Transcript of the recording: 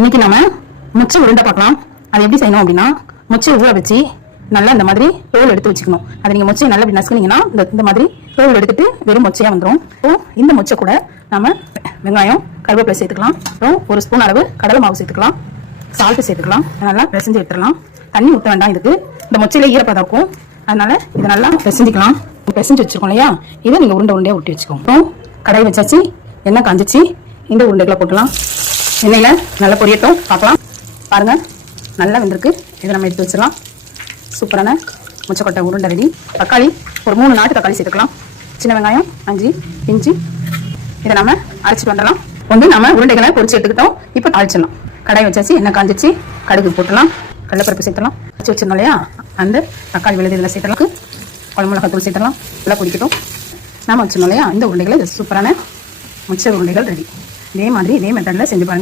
இன்னைக்கு நம்ம முச்சை உருண்டை பார்க்கலாம். அது எப்படி செய்யணும் அப்படின்னா, முச்சை ஊற வச்சு நல்லா இந்த மாதிரி தோல் எடுத்து வச்சுக்கணும். அதை நீங்க முச்சையை நல்லா நசுக்குனீங்கன்னா இந்த மாதிரி தோல் எடுத்துட்டு வெறும் மொச்சையா வந்துடும். இப்போ இந்த மொச்சை கூட நம்ம வெங்காயம், கருவேப்பிலை சேர்த்துக்கலாம். அப்புறம் ஒரு ஸ்பூன் அளவு கடலை மாவு சேர்த்துக்கலாம். சால்ட்டு சேர்த்துக்கலாம். நல்லா பிசைஞ்சு எடுத்துடலாம். தண்ணி ஊற்ற வேண்டாம். இதுக்கு இந்த மொச்சையில ஈரப்பதம் இருக்கும். அதனால இதை நல்லா பிசைஞ்சிக்கலாம். பிசைஞ்சு வச்சிருக்கோம் இல்லையா, இதை நீங்க உருண்டை உருண்டையா ஊட்டி வச்சுக்கோங்க. அப்புறம் கடாய் வச்சாச்சு, எண்ணெய் காஞ்சிச்சு. இந்த உருண்டைகளை போட்டுலாம். எண்ணெயில நல்லா பொரியட்டும், பார்க்கலாம். பாருங்க, நல்லா வெந்திருக்கு. இதை நம்ம எடுத்து வச்சிடலாம். சூப்பரான முச்சைக்கொட்டை உருண்டை ரெடி. தக்காளி ஒரு 3 நாட்டு தக்காளி சேர்த்துக்கலாம். சின்ன வெங்காயம் 5 இஞ்சி. இதை நம்ம அரைச்சிட்டு வந்துடலாம். நம்ம உருண்டைகளை பொரிச்சு எடுத்துக்கிட்டோம். இப்போ தாளிச்சிடலாம். கடாய் வச்சாச்சு, எண்ணெய் காஞ்சிச்சு. கடுகு போட்டுலாம். கடலைப்பருப்பு சேர்த்துலாம். வச்சு வச்சிருந்தோம் இல்லையா, அந்த தக்காளி விழுது இதில் சேர்த்துலாம். குழம்பு மிளகாத்தூள் சேர்த்துலாம். நல்லா பொரிக்கட்டும். நம்ம வச்சிருந்தோம் இல்லையா, இந்த உருண்டைகளை சூப்பரான முச்சை உருண்டைகள் ரெடி. இதே மாதிரி இதே மெத்தடில் செஞ்சு பாருங்க.